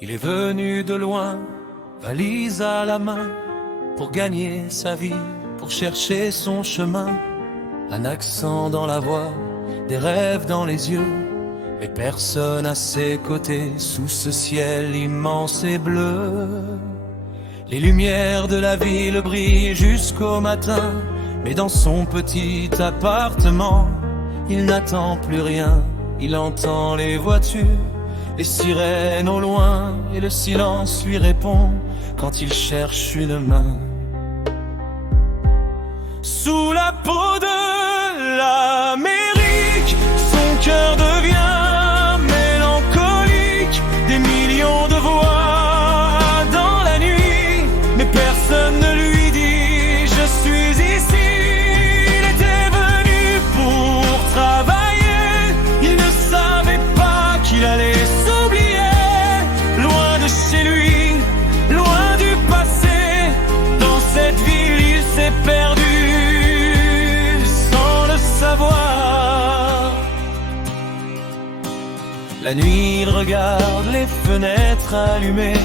Il est venu de loin, valise à la main, pour gagner sa vie, pour chercher son chemin. Un accent dans la voix, des rêves dans les yeux, et personne à ses côtés, sous ce ciel immense et bleu. Les lumières de la ville brillent jusqu'au matin, mais dans son petit appartement, il n'attend plus rien. Il entend les voitures, les sirènes au loin, et le silence lui répond quand il cherche une main. Sous la peau de l'Amérique, son cœur devient mélancolique. Des millions de voix dans la nuit, mais personne ne lui dit je suis ici. Il était venu pour travailler, il ne savait pas qu'il allait s'oublier. Loin de chez lui, loin du passé, dans cette ville il s'est perdu. La nuit, il regarde les fenêtres allumées,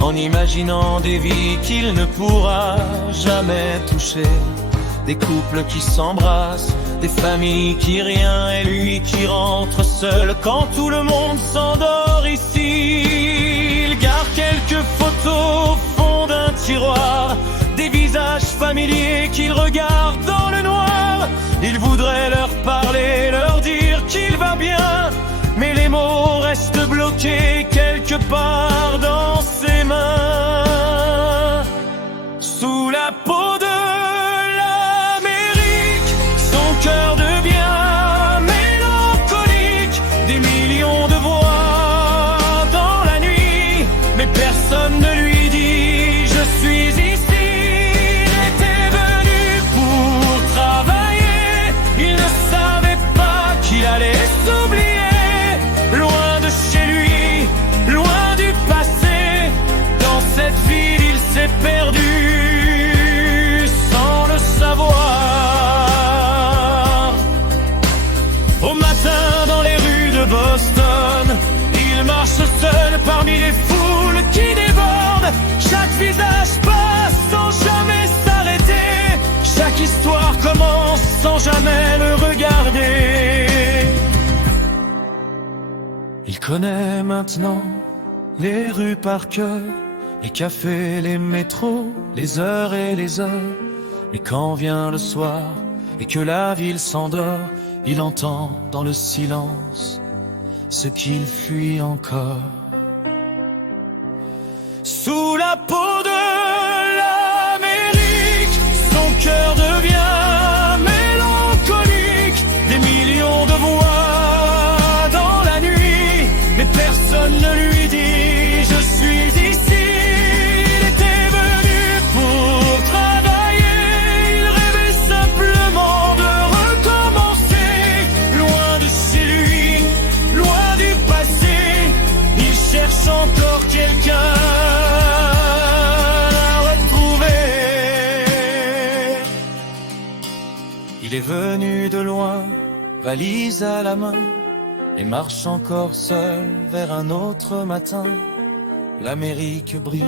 en imaginant des vies qu'il ne pourra jamais toucher. Des couples qui s'embrassent, des familles qui rient, et lui qui rentre seul quand tout le monde s'endort ici. Il garde quelques photos au fond d'un tiroir, des visages familiers qu'il regarde dans le noir. Il voudrait leur parler, leur dire qu'il va bien, mais les mots restent bloqués quelque part dans ses mains. Sous la peau de l'Amérique, son cœur devient mélancolique. Des millions de voix dans la nuit, mais personne ne lui dit je suis ici. Il était venu pour travailler, il ne savait pas qu'il allait s'oublier. Loin de chez lui, loin du passé, dans cette ville il s'est perdu sans le savoir. Au matin dans les rues de Boston, il marche seul parmi les foules qui débordent. Chaque visage passe sans jamais s'arrêter, chaque histoire commence sans jamais le regarder. Il connaît maintenant les rues par cœur, les cafés, les métros, les heures et les heures. Mais quand vient le soir et que la ville s'endort, il entend dans le silence ce qu'il fuit encore. Sous la peau de l'Amérique, son cœur devient mélancolique. Des millions de voix, personne ne lui dit je suis ici. Il était venu pour travailler, il rêvait simplement de recommencer. Loin de chez lui, loin du passé, il cherche encore quelqu'un à retrouver. Il est venu de loin, valise à la main, et marche encore seul vers un autre matin. L'Amérique brille,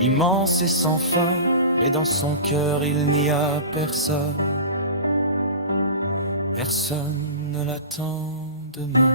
immense et sans fin, et dans son cœur il n'y a personne. Personne ne l'attend demain.